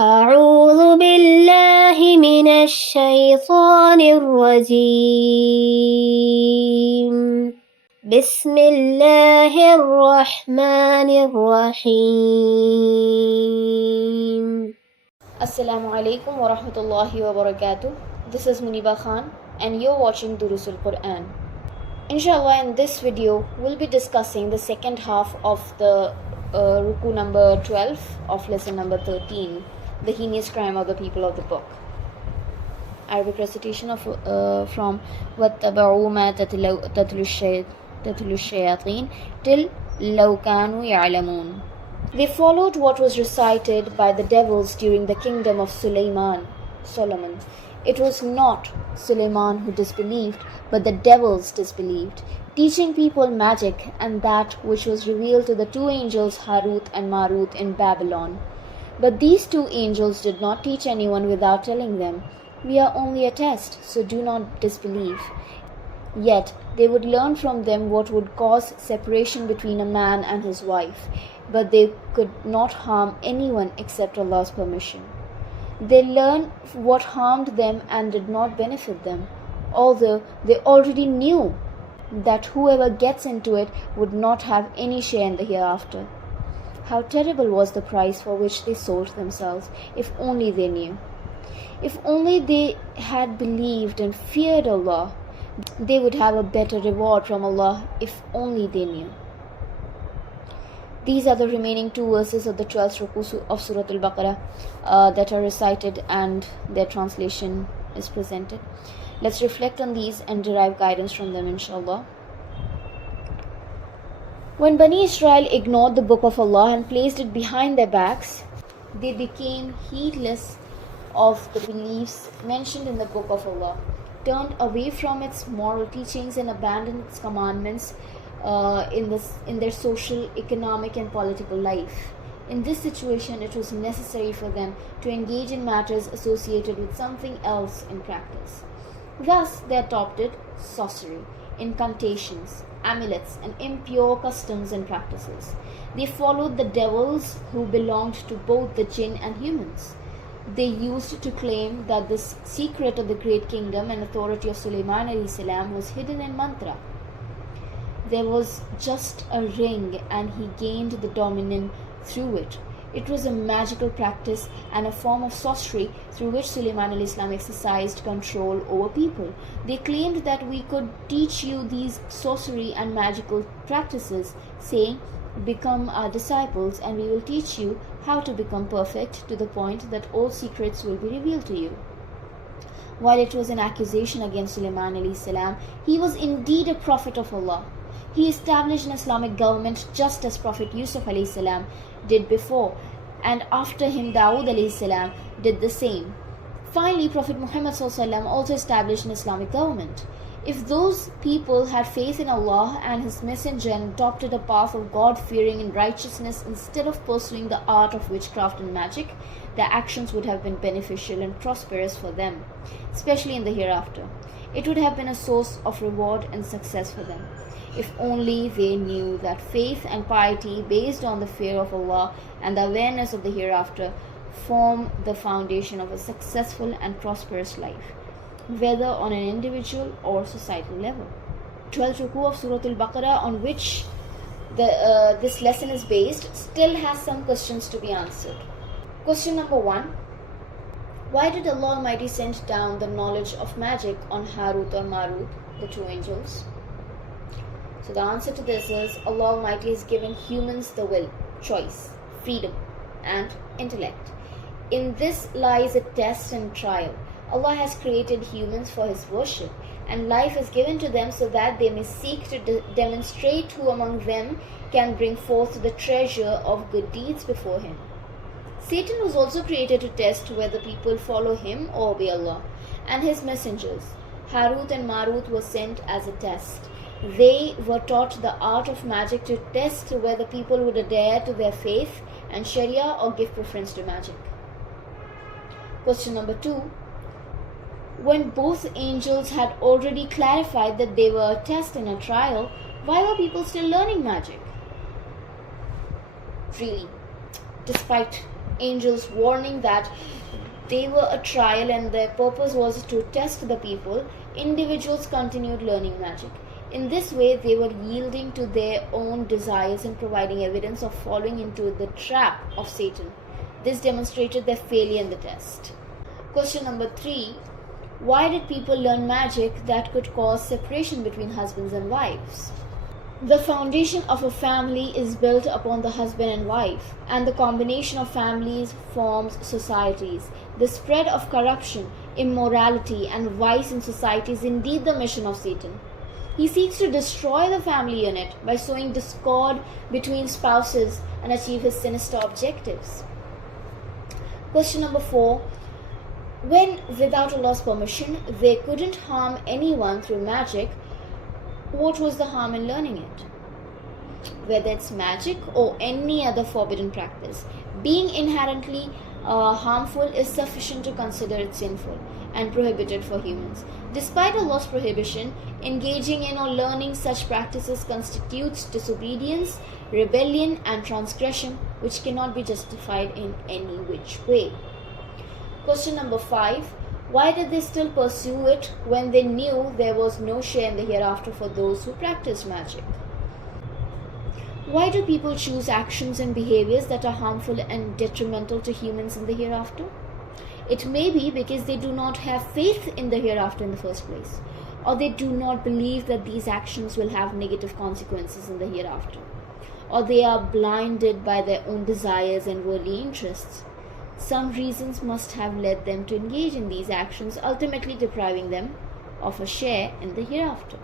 أعوذ بالله من الشيطان الرجيم بسم الله الرحمن الرحيم. Assalamu alaikum wa rahmatullahi wa barakatuh. This is Munibah Khan and you're watching Duroos-Ul-Qur'an. Inshallah, in this video we'll be discussing the second half of the ruku number 12 of lesson number 13, the heinous crime of the people of the book. Arabic recitation of from وَاتَّبَعُوا مَا تَتْلُو الشَّيَاطِينَ till لَوْ كَانُوا يَعْلَمُونَ. They followed what was recited by the devils during the kingdom of Solomon. It was not Sulaiman who disbelieved, but the devils disbelieved, teaching people magic and that which was revealed to the two angels Harut and Marut in Babylon. But these two angels did not teach anyone without telling them, "We are only a test, so do not disbelieve." Yet they would learn from them what would cause separation between a man and his wife, but they could not harm anyone except Allah's permission. They learned what harmed them and did not benefit them, although they already knew that whoever gets into it would not have any share in the hereafter. How terrible was the price for which they sold themselves, if only they knew. If only they had believed and feared Allah, they would have a better reward from Allah, if only they knew. These are the remaining two verses of the 12th ruku of Surah Al-Baqarah that are recited and their translation is presented. Let's reflect on these and derive guidance from them, inshallah. When Bani Israel ignored the book of Allah and placed it behind their backs, they became heedless of the beliefs mentioned in the book of Allah, turned away from its moral teachings and abandoned its commandments in their social, economic and political life. In this situation, it was necessary for them to engage in matters associated with something else in practice. Thus, they adopted sorcery, incantations, amulets and impure customs and practices. They followed the devils who belonged to both the jinn and humans. They used to claim that the secret of the great kingdom and authority of Sulaiman (as-salam) was hidden in mantra. There was just a ring and he gained the dominion through it. It was a magical practice and a form of sorcery through which Sulaiman (as-salam) exercised control over people. They claimed that we could teach you these sorcery and magical practices, saying, "Become our disciples and we will teach you how to become perfect to the point that all secrets will be revealed to you." While it was an accusation against Sulaiman (as-salam), he was indeed a prophet of Allah. He established an Islamic government just as Prophet Yusuf (as-salam) did before, and after him Dawood (as-salam) did the same. Finally, Prophet Muhammad ﷺ also established an Islamic government. If those people had faith in Allah and His Messenger and adopted a path of God-fearing and righteousness instead of pursuing the art of witchcraft and magic, their actions would have been beneficial and prosperous for them, especially in the hereafter. It would have been a source of reward and success for them, if only they knew that faith and piety based on the fear of Allah and the awareness of the hereafter form the foundation of a successful and prosperous life, whether on an individual or societal level. 12th ruku of Surah Al-Baqarah, on which this lesson is based, still has some questions to be answered. Question number 1. Why did Allah Almighty send down the knowledge of magic on Harut or Marut, the two angels? So the answer to this is, Allah Almighty has given humans the will, choice, freedom and intellect. In this lies a test and trial. Allah has created humans for His worship, and life is given to them so that they may seek to demonstrate who among them can bring forth the treasure of good deeds before Him. Satan was also created to test whether people follow him or obey Allah and His messengers. Harut and Marut were sent as a test. They were taught the art of magic to test whether people would adhere to their faith and Sharia or give preference to magic. Question number 2. When both angels had already clarified that they were a test and a trial, why were people still learning magic? Really, despite angels warning that they were a trial and their purpose was to test the people, individuals continued learning magic. In this way, they were yielding to their own desires and providing evidence of falling into the trap of Satan. This demonstrated their failure in the test. Question number 3. Why did people learn magic that could cause separation between husbands and wives? The foundation of a family is built upon the husband and wife, and the combination of families forms societies. The spread of corruption, immorality, and vice in society is indeed the mission of Satan. He seeks to destroy the family unit by sowing discord between spouses and achieve his sinister objectives. Question number 4. When, without Allah's permission, they couldn't harm anyone through magic, what was the harm in learning it? Whether it's magic or any other forbidden practice, being inherently harmful is sufficient to consider it sinful and prohibited for humans. Despite Allah's prohibition, engaging in or learning such practices constitutes disobedience, rebellion, and transgression, which cannot be justified in any which way. Question number 5. Why did they still pursue it when they knew there was no share in the hereafter for those who practice magic? Why do people choose actions and behaviors that are harmful and detrimental to humans in the hereafter? It may be because they do not have faith in the hereafter in the first place, or they do not believe that these actions will have negative consequences in the hereafter, or they are blinded by their own desires and worldly interests. Some reasons must have led them to engage in these actions, ultimately depriving them of a share in the hereafter.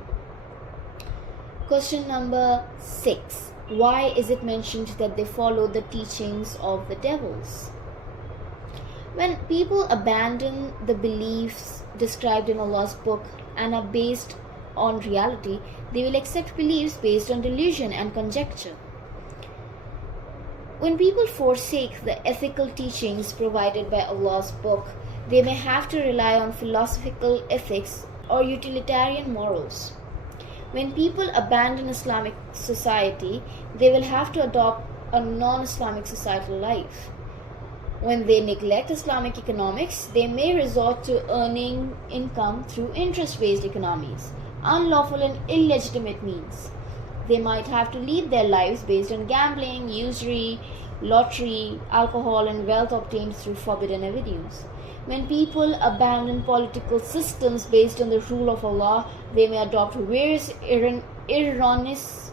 Question number 6. Why is it mentioned that they follow the teachings of the devils? When people abandon the beliefs described in Allah's book and are based on reality, they will accept beliefs based on delusion and conjecture. When people forsake the ethical teachings provided by Allah's book, they may have to rely on philosophical ethics or utilitarian morals. When people abandon Islamic society, they will have to adopt a non-Islamic societal life. When they neglect Islamic economics, they may resort to earning income through interest-based economies, unlawful and illegitimate means. They might have to lead their lives based on gambling, usury, lottery, alcohol, and wealth obtained through forbidden avenues. When people abandon political systems based on the rule of Allah, they may adopt various erroneous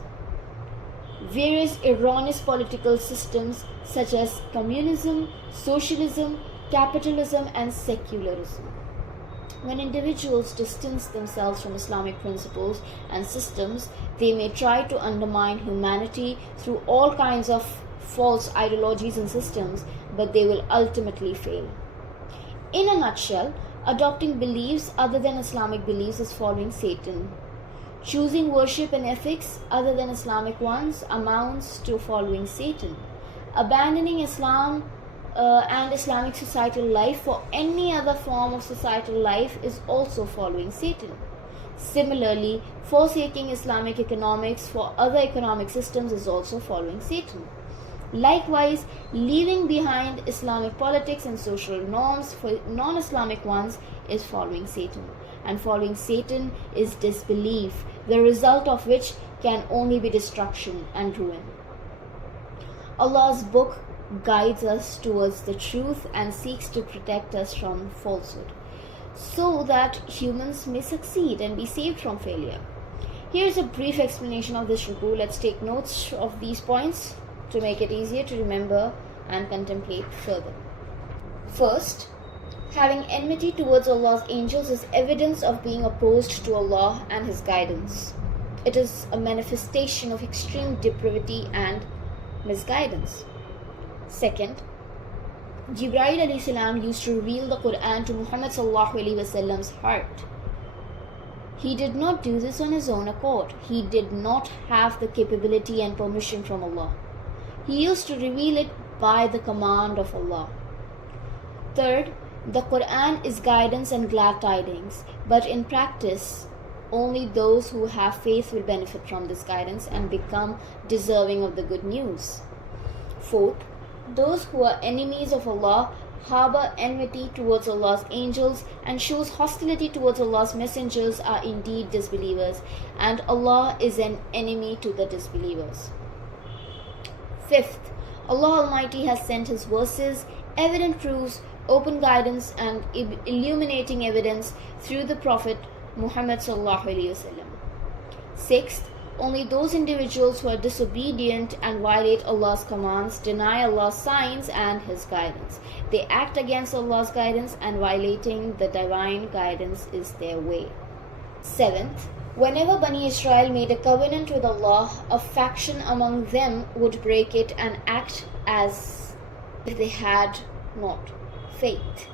political systems such as communism, socialism, capitalism, and secularism. When individuals distance themselves from Islamic principles and systems, they may try to undermine humanity through all kinds of false ideologies and systems, but they will ultimately fail. In a nutshell, adopting beliefs other than Islamic beliefs is following Satan. Choosing worship and ethics other than Islamic ones amounts to following Satan. Abandoning Islam and Islamic societal life for any other form of societal life is also following Satan. Similarly, forsaking Islamic economics for other economic systems is also following Satan. Likewise, leaving behind Islamic politics and social norms for non-Islamic ones is following Satan. And following Satan is disbelief, the result of which can only be destruction and ruin. Allah's book guides us towards the truth and seeks to protect us from falsehood, so that humans may succeed and be saved from failure. Here's a brief explanation of this ruku. Let's take notes of these points to make it easier to remember and contemplate further. First, having enmity towards Allah's angels is evidence of being opposed to Allah and His guidance. It is a manifestation of extreme depravity and misguidance. Second, Jibreel alayhi salam used to reveal the Qur'an to Muhammad sallallahu alaihi wasallam's heart. He did not do this on his own accord. He did not have the capability and permission from Allah. He used to reveal it by the command of Allah. Third, the Qur'an is guidance and glad tidings, but in practice, only those who have faith will benefit from this guidance and become deserving of the good news. Fourth, Those who are enemies of Allah harbor enmity towards Allah's angels and shows hostility towards Allah's messengers are indeed disbelievers, and Allah is an enemy to the disbelievers. Fifth, Allah Almighty has sent His verses, evident proofs, open guidance and illuminating evidence through the Prophet Muhammad Sallallahu Alaihi Wasallam. Sixth, only those individuals who are disobedient and violate Allah's commands deny Allah's signs and His guidance. They act against Allah's guidance, and violating the divine guidance is their way. Seventh, whenever Bani Israel made a covenant with Allah, a faction among them would break it and act as if they had not faith.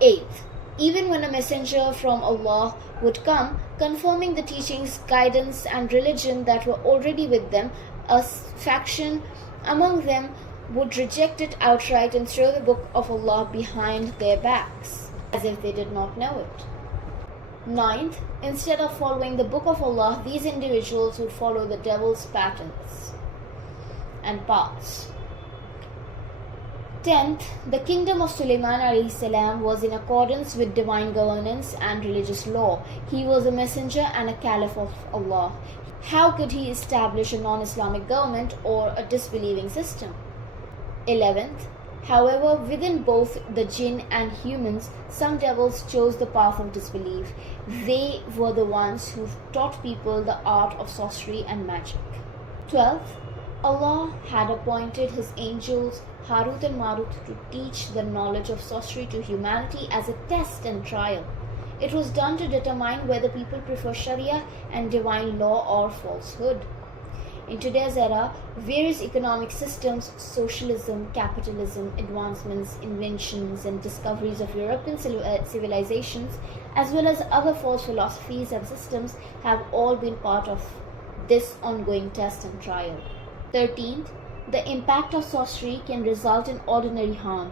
Eighth, even when a messenger from Allah would come, confirming the teachings, guidance, and religion that were already with them, a faction among them would reject it outright and throw the book of Allah behind their backs, as if they did not know it. Ninth, instead of following the book of Allah, these individuals would follow the devil's patterns and paths. 10th, the kingdom of Sulaiman ﷺ was in accordance with divine governance and religious law. He was a messenger and a caliph of Allah. How could he establish a non-Islamic government or a disbelieving system? 11th, however, within both the jinn and humans, some devils chose the path of disbelief. They were the ones who taught people the art of sorcery and magic. 12th, Allah had appointed His angels Harut and Marut to teach the knowledge of sorcery to humanity as a test and trial. It was done to determine whether people prefer Sharia and divine law or falsehood. In today's era, various economic systems, socialism, capitalism, advancements, inventions, and discoveries of European civilizations, as well as other false philosophies and systems, have all been part of this ongoing test and trial. 13th, the impact of sorcery can result in ordinary harm.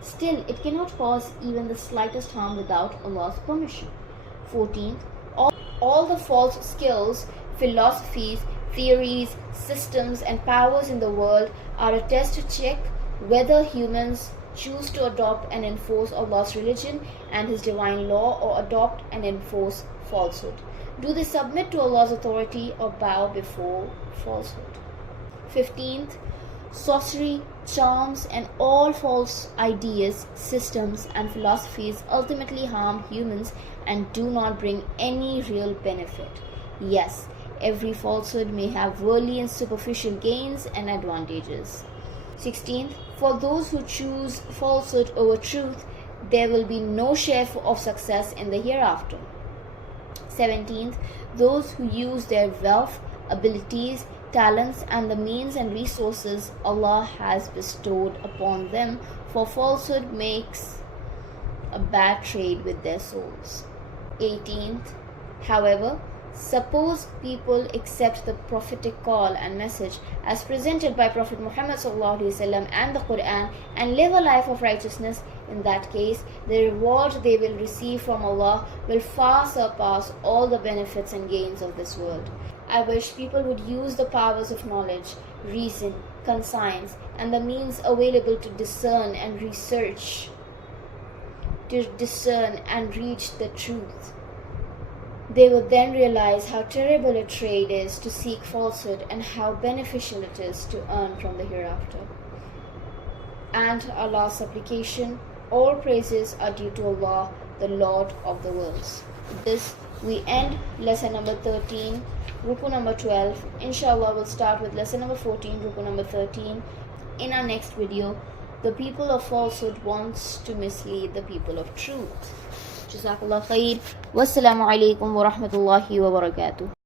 Still, it cannot cause even the slightest harm without Allah's permission. 14th, all the false skills, philosophies, theories, systems, and powers in the world are a test to check whether humans choose to adopt and enforce Allah's religion and His divine law, or adopt and enforce falsehood. Do they submit to Allah's authority or bow before falsehood? 15th, sorcery, charms, and all false ideas, systems, and philosophies ultimately harm humans and do not bring any real benefit. Yes, every falsehood may have worldly and superficial gains and advantages. 16th, for those who choose falsehood over truth, there will be no share of success in the hereafter. 17th, those who use their wealth, abilities, talents, and the means and resources Allah has bestowed upon them for falsehood makes a bad trade with their souls. 18th, however, suppose people accept the prophetic call and message as presented by Prophet Muhammad ﷺ and the Qur'an and live a life of righteousness. In that case, the reward they will receive from Allah will far surpass all the benefits and gains of this world. I wish people would use the powers of knowledge, reason, conscience, and the means available to discern and research, to discern and reach the truth. They would then realize how terrible a trade is to seek falsehood and how beneficial it is to earn from the hereafter. And Allah's supplication, all praises are due to Allah, the Lord of the worlds. With this, we end lesson number 13, Ruku number 12. Inshallah, we'll start with lesson number 14, Ruku number 13. In our next video, the people of falsehood wants to mislead the people of truth. Jazakallah khair. Wassalamu alaikum wa rahmatullahi wa barakatuh.